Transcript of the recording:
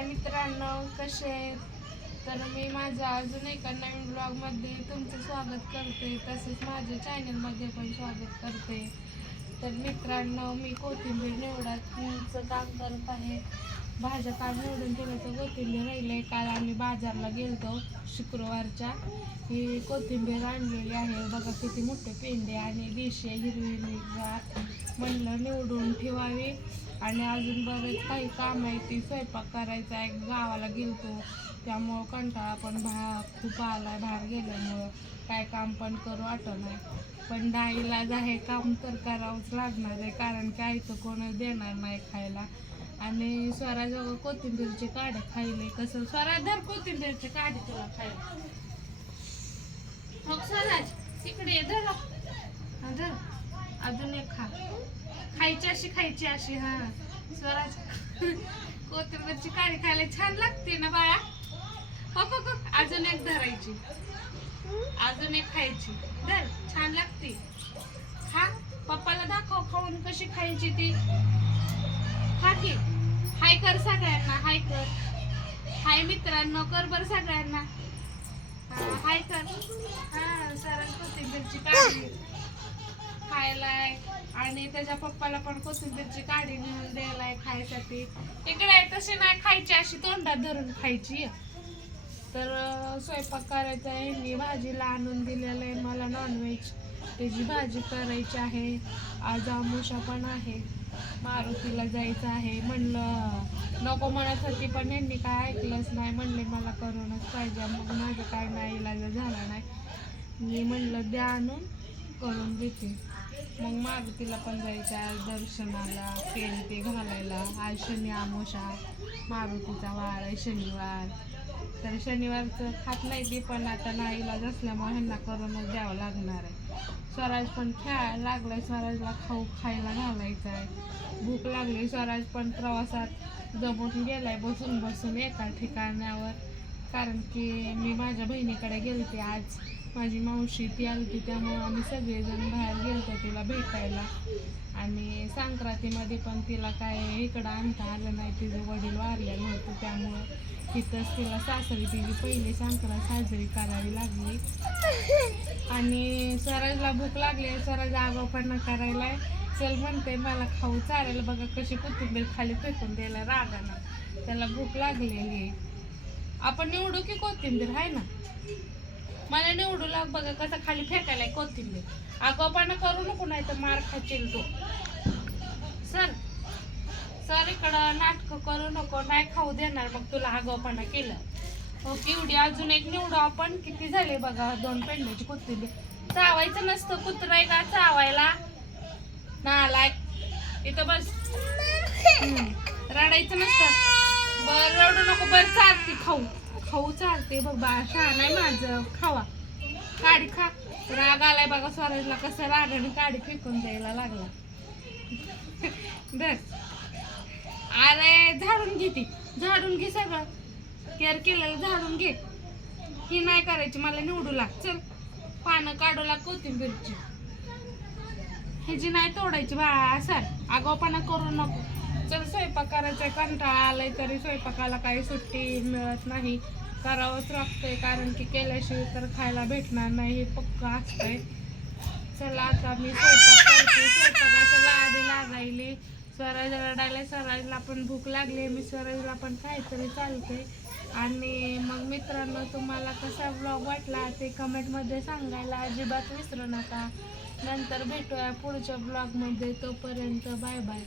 हाय मित्रांनो, कसे आहेत? तर मी माझ्या अजून एका नवीन ब्लॉगमध्ये तुमचं स्वागत करते, तसेच माझ्या चॅनलमध्ये पण स्वागत करते. तर मित्रांनो, मी कोथिंबीर निवडायचं काम करत आहे. भाज्या काल निवडून केलं तर कोथिंबीर राहिले. काल आम्ही बाजारला गेलतो शुक्रवारच्या. ही कोथिंबीर आणलेली आहे बघा, किती मोठे पेंडे आणि देशी हिरवी मिरची म्हणलं निवडून ठेवावी. आणि अजून बरेच काही काम आहे, ती स्वयंपाक करायचा आहे. गावाला गेलतो त्यामुळं कंटाळा पण खूप आला. बाहेर गेल्यामुळं काय काम पण करू वाटत नाही, पण नाईलाज आहे, काम तर करावंच लागणार आहे, कारण की आयतं कोण देणार नाही खायला. आणि स्वराजवळ कोथिंबीरचे काढे खायले. कसं स्वराज धर कोथिंबीरचे काढे तुला खायला. हो स्वराज तिकडे धर, धर अजून एक खा. खायची अशी. हा स्वराज कोथिंबीरची काळी खायला छान लागते ना बाळा. हो हो, अजून एक धरायची, अजून एक खायची. धर, छान लागते. खा, पप्पाला दाखव खाऊन कशी खायची ती. खा की. हाय कर सगळ्यांना, हाय कर. हाय मित्रांनो, कर बर सगळ्यांना. हाय कर. हा सरळ कोथिंबीरची काळी खायलाय आणि त्याच्या पप्पाला पण कोथिंबीरची काढी नेऊन द्यायलाय खायसाठी. इकडे तशी नाही खायची, अशी तोंडात धरून खायची. तर स्वयंपाक करायचा आहे. मी भाजीला आणून दिलेलं आहे मला नॉनव्हेज, त्याची भाजी करायची आहे. आज आमुषा पण आहे, मारुतीला जायचं आहे. म्हणलं नको म्हणत होती, पण यांनी काय ऐकलंच नाही, म्हणले मला करूनच पाहिजे. मग माझं काय नाही इलाज झाला नाही, मी म्हणलं द्या आणून करून देते. मग मारुतीला पण जायचं आज दर्शनाला, तेल ते घालायला. आज शनी अमावस्या, मारुतीचा वार आहे शनिवार. तर शनिवारचं खात नाही ती, पण आता नाईलाज असल्यामुळे ह्यांना करूनच द्यावं लागणार आहे. स्वराज पण खेळायला लागलाय, स्वराजला खायला घालायचं आहे. भूक लागली. स्वराज पण प्रवासात दमून गेलाय बसून बसून एका ठिकाणावर, कारण की मी माझ्या बहिणीकडे गेलते आज. माझी मावशी ती आली, त्यामुळं आम्ही सगळेजण बाहेर गेलतो तिला भेटायला. आणि संक्रांतीमध्ये पण तिला काय इकडं आणता आलं नाही, तिचे वडील वारलेलं होतं, त्यामुळं तिथंच तिला सासरी तिची पहिली संक्रांत साजरी करावी लागली. आणि स्वराजला भूक लागली, स्वराज आगाऊपणा करायलाय. चल म्हणते मला खाऊ चालेल. बघा कशी कोथिंबीर खाली फेकून द्यायला रागानं, त्याला भूक लागलेली. आपण निवडू की कोथिंबीर आहे ना, मला निवडू लाग. बघा कसं खाली फेकायलाय कोथिंबीर. आगाऊपणा करू नको, नाही तर मार खाशील तू. सर सर इकडं नाटकं करू नको, नाही खाऊ देणार मग तुला आगाऊपणा केलं. ओके, एवढी अजून एक निवडू आपण. किती झाले बघा, 2 पेंड्याची कोथिंबीर. चावायचं नसतं, कुत्रा आहे का चावायला नालायक. इथं बस, रडायचं नसतं. बर रडू नको, बर चालते खाऊ, खाऊ चालते बघ बा, छान आहे माझं. खावा काढी खा. राग आलाय बघा स्वराजला, कसं रागाने काढी फेकून द्यायला लागला. बर अरे झाडून घे, ती झाडून घे, सगळं केअर केलेलं झाडून घे. ही नाही करायची, मला निवडू लाग. चल पानं काढू लाग कोथिंबीरची, ह्याची नाही तोडायची बाळा. सर आगाऊपणा करू नको. चल स्वयंपाक करायचा, कंटाळा आलाय, तरी स्वयंपाकाला काही सुट्टी मिळत नाही, करावंच लागतंय, कारण की केल्याशिवाय तर खायला भेटणार नाही, हे पक्का असतंय. चला आता मी स्वयंपाक करते. स्वयंपाकाच्या लादी लागायली. स्वराज रडायला, स्वराजला पण भूक लागली, मी स्वराजला पण काहीतरी चालते. आणि मग मित्रांनो, तुम्हाला कसा ब्लॉग वाटला ते कमेंटमध्ये सांगायला अजिबात विसरू नका. नंतर भेटूया पुढच्या ब्लॉगमध्ये. तोपर्यंत बाय बाय.